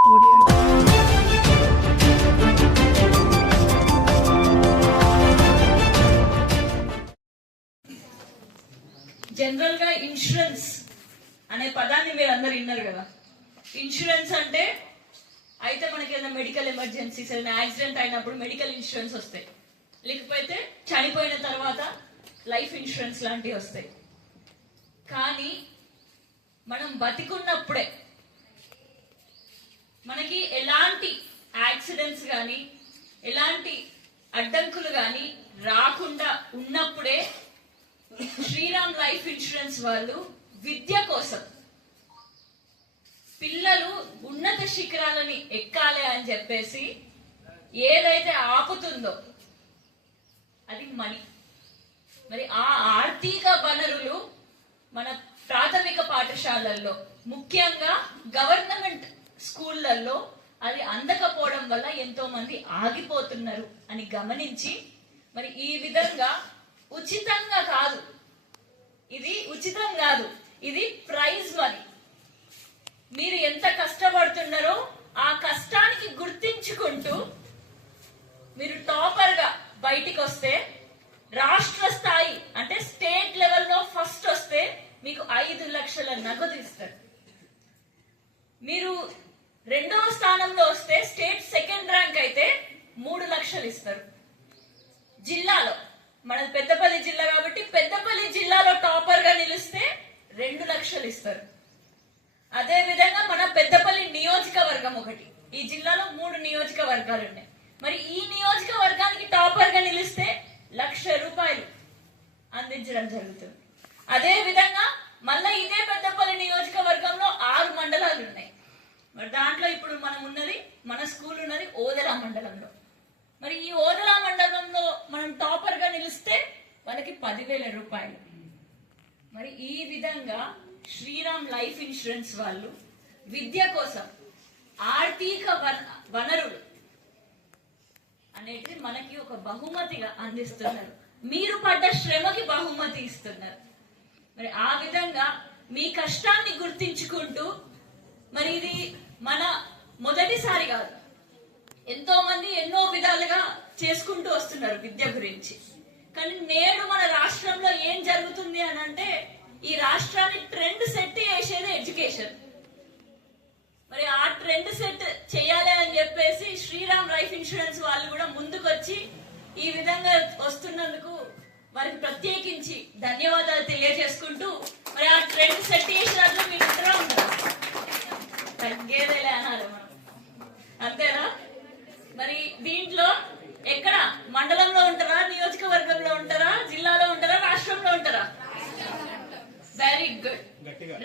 జనరల్గా ఇన్సూరెన్స్ అనే పదాన్ని మీరు అందరు విన్నారు కదా. ఇన్సూరెన్స్ అంటే అయితే మనకి ఏదైనా మెడికల్ ఎమర్జెన్సీస్ ఏదైనా యాక్సిడెంట్ అయినప్పుడు మెడికల్ ఇన్సూరెన్స్ వస్తాయి. లేకపోతే చనిపోయిన తర్వాత లైఫ్ ఇన్సూరెన్స్ లాంటివి వస్తాయి. కానీ మనం బతికున్నప్పుడే మనకి ఎలాంటి యాక్సిడెంట్స్ కానీ ఎలాంటి అడ్డంకులు కానీ రాకుండా ఉన్నప్పుడే శ్రీరామ్ లైఫ్ ఇన్సూరెన్స్ వాళ్ళు విద్య కోసం పిల్లలు ఉన్నత శిఖరాలని ఎక్కాలి అని చెప్పేసి ఏదైతే ఆపుతుందో అది మనీ. మరి ఆ ఆర్థిక వనరులు మన ప్రాథమిక పాఠశాలల్లో ముఖ్యంగా గవర్నమెంట్ స్కూళ్ళల్లో అది అందకపోవడం వల్ల ఎంతో మంది ఆగిపోతున్నారు అని గమనించి మరి ఈ విధంగా ఉచితంగా కాదు. ఇది ఉచితం కాదు. ఇది ప్రైజ్ మనీ. మీరు ఎంత కష్టపడుతున్నారో ఆ కష్టానికి గుర్తించుకుంటూ మీరు టాపర్గా బయటికి వస్తే రాష్ట్ర స్థాయి అంటే స్టేట్ లెవెల్లో ఫస్ట్ వస్తే మీకు ఐదు లక్షల నగదు ఇస్తారు. మీరు రెండవ స్థానంలో వస్తే స్టేట్ సెకండ్ ర్యాంక్ అయితే మూడు లక్షలు ఇస్తారు. జిల్లాలో మన పెద్దపల్లి జిల్లా కాబట్టి పెద్దపల్లి జిల్లాలో టాపర్గా నిలిస్తే రెండు లక్షలు ఇస్తారు. అదే విధంగా మన పెద్దపల్లి నియోజకవర్గం ఒకటి. ఈ జిల్లాలో మూడు నియోజకవర్గాలు ఉన్నాయి. మరి ఈ నియోజకవర్గానికి టాపర్గా నిలిస్తే లక్ష రూపాయలు అందించడం జరుగుతుంది. అదే విధంగా మళ్ళా ఇదే పెద్దపల్లి నియోజకవర్గంలో ఆరు మండలాలు ఉన్నాయి మరి దాంట్లో ఇప్పుడు మనం ఉన్నది మన స్కూల్ ఉన్నది ఓదెల మండలంలో. మరి ఈ ఓదెల మండలంలో మనం టాపర్గా నిలిస్తే మనకి పదివేల రూపాయలు. మరి ఈ విధంగా శ్రీరామ్ లైఫ్ ఇన్సూరెన్స్ వాళ్ళు విద్య కోసం ఆర్థిక వన- వనరులు అనేది మనకి ఒక బహుమతిగా అందిస్తున్నారు. మీరు పడ్డ శ్రమకి బహుమతి ఇస్తున్నారు. మరి ఆ విధంగా మీ కష్టాన్ని గుర్తించుకుంటూ మరి ఇది మన మొదటిసారి కాదు. ఎంతో మంది ఎన్నో విధాలుగా చేసుకుంటూ వస్తున్నారు విద్య గురించి. కానీ నేడు మన రాష్ట్రంలో ఏం జరుగుతుంది అని అంటే ఈ రాష్ట్రాన్ని ట్రెండ్ సెట్ చేసేది ఎడ్యుకేషన్. మరి ఆ ట్రెండ్ సెట్ చేయాలి అని చెప్పేసి శ్రీరామ్ లైఫ్ ఇన్సూరెన్స్ వాళ్ళు కూడా ముందుకొచ్చి ఈ విధంగా వస్తున్నందుకు వారికి ప్రత్యేకించి ధన్యవాదాలు తెలియజేసుకుంటూ మరి ఆ ట్రెండ్ సెట్ చేసినట్లు మీరు ఇద్దరు ఉన్నారు తగ్గేదేలే అనాలి మనం అంతేనా మరి దీంట్లో ఎక్కడ మండలంలో ఉంటారా? నియోజకవర్గంలో ఉంటారా? జిల్లాలో ఉంటారా? రాష్ట్రంలో ఉంటారా? వెరీ గుడ్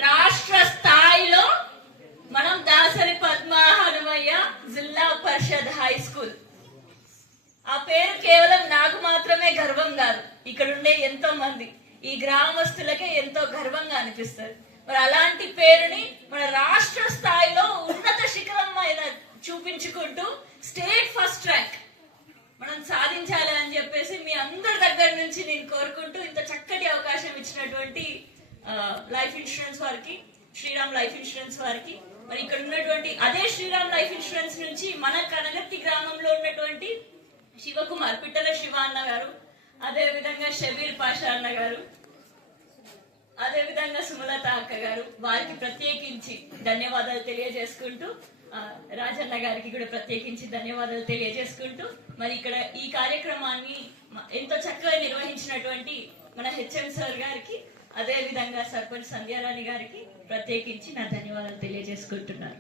రాష్ట్ర స్థాయిలో మనం దాసరి పద్మ హనుమయ్య జిల్లా పరిషత్ హై స్కూల్. ఆ పేరు కేవలం నాకు మాత్రమే గర్వం కాదు. ఇక్కడ ఉండే ఎంతో మంది ఈ గ్రామస్తులకే ఎంతో గర్వంగా అనిపిస్తుంది. మరి అలాంటి పేరుని మన రాష్ట్ర స్థాయిలో ఉన్నత శిఖరం మీద చూపించుకుంటూ స్టేట్ ఫస్ట్ ర్యాంక్ మనం సాధించాలి అని చెప్పేసి మీ అందరి దగ్గర నుంచి నేను కోరుకుంటూ ఇంత చక్కటి అవకాశం ఇచ్చినటువంటి లైఫ్ ఇన్సూరెన్స్ వారికి శ్రీరామ్ లైఫ్ ఇన్సూరెన్స్ వారికి మరి ఇక్కడ ఉన్నటువంటి అదే శ్రీరామ్ లైఫ్ ఇన్సూరెన్స్ నుంచి మన కనగత్తి గ్రామంలో ఉన్నటువంటి శివకుమార్ పిట్టల శివ అన్న గారు అదే విధంగా షబీర్ పాషా అన్న గారు అదే విధంగా సుమలత అక్క గారు వారికి ప్రత్యేకించి ధన్యవాదాలు తెలియజేసుకుంటూ రాజన్న గారికి కూడా ప్రత్యేకించి ధన్యవాదాలు తెలియజేసుకుంటూ మరి ఇక్కడ ఈ కార్యక్రమాన్ని ఎంతో చక్కగా నిర్వహించినటువంటి మన హెచ్ఎం సార్ గారికి అదే విధంగా సర్పంచ్ సంధ్యారాణి గారికి ప్రత్యేకించి నా ధన్యవాదాలు తెలియజేసుకుంటున్నాను.